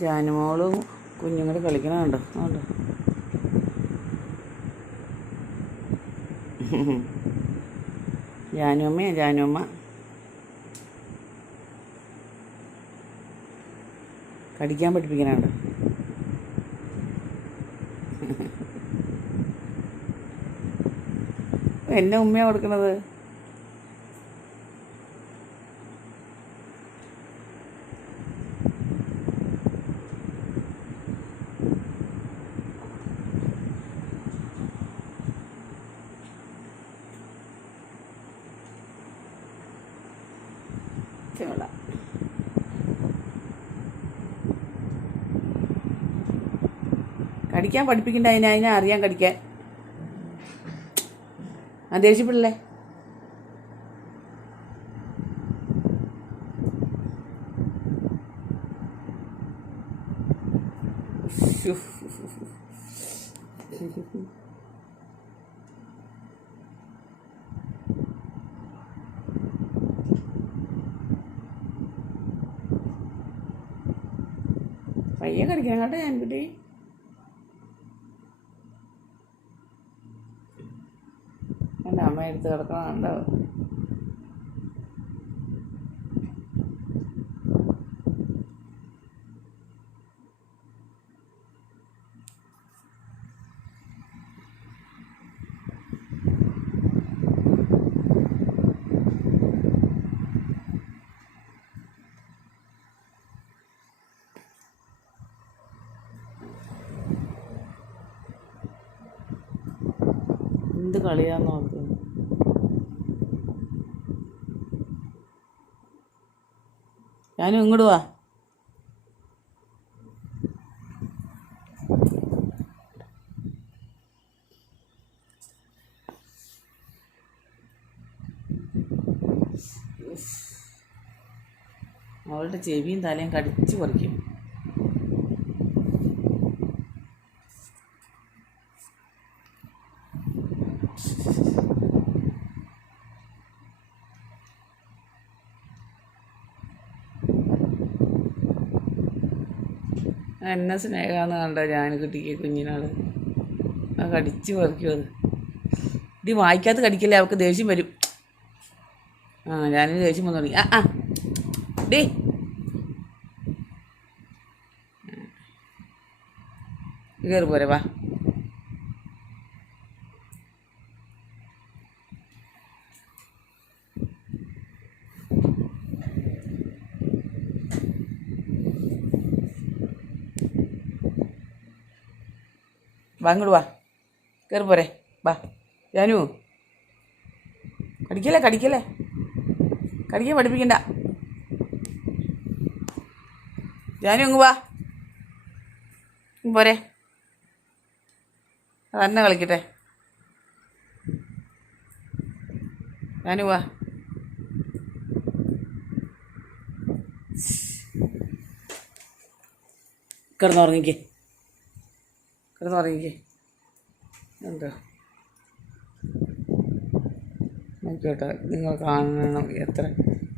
ജാനുമോളും കുഞ്ഞുങ്ങൾ കളിക്കണുണ്ട് കണ്ടോ? ജാനുമ്മയാ ജാനുമ്മ കടിക്കാൻ പഠിപ്പിക്കണുണ്ട് എന്നെ ഉമ്മയാ കൊടുക്കണത്? ചെവള കടിക്കാൻ പഠിപ്പിക്കണ്ട അതിനെ അതിനെ അറിയാൻ കടിക്കാൻ. ആ ദേഷ്യപ്പെടില്ലേ? ശ്ശോ. പയ്യെ കടിക്കണം കേട്ടോ ഞാൻ കുട്ടി എന്റെ അമ്മ എടുത്ത് കിടക്കണം കണ്ടോ? എന്ത് കളിയാന്ന് നോക്ക്. ഞാനും ഇങ്ങോട്ട് വാ. അവളുടെ ചെവിയും തലയും കടിച്ചു പറിക്കും. എന്നെ സ്നേഹമാണെന്ന് കണ്ട ഞാൻ കുട്ടിക്ക് കുഞ്ഞിനാൾ. ആ കടിച്ച് പറിക്കും അത് ഇടി വായിക്കാത്ത കടിക്കല്ലേ അവൾക്ക് ദേഷ്യം വരും. ആ ഞാൻ ദേഷ്യം വന്നു തുടങ്ങി. ആ ആ. ഡേ. കയറി പോരെ വാ. വാ വാ. കയറി പോരെ. വാ. ജാനു. കടിക്കല്ലേ കടിക്കല്ലേ? കടിക്കാൻ പഠിപ്പിക്കണ്ട. ജാനു ഇങ്ങ് വാ. പോരെ. അതന്നെ കളിക്കട്ടെ. ജാനു വാ. കിടന്നുറങ്ങിക്കേ. കിടന്നുറങ്ങിക്കേ എന്താ നോക്കിയോട്ടെ നിങ്ങൾ കാണണം എത്ര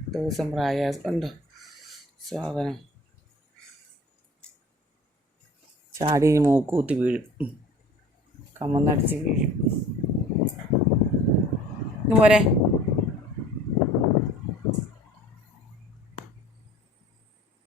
ദിവസം പ്രായാസം. ഉണ്ടോ? സാധനം. ചാടി മൂക്കൂത്തി വീഴും. കമ്മന്നടിച്ച് വീഴും. പോരെ.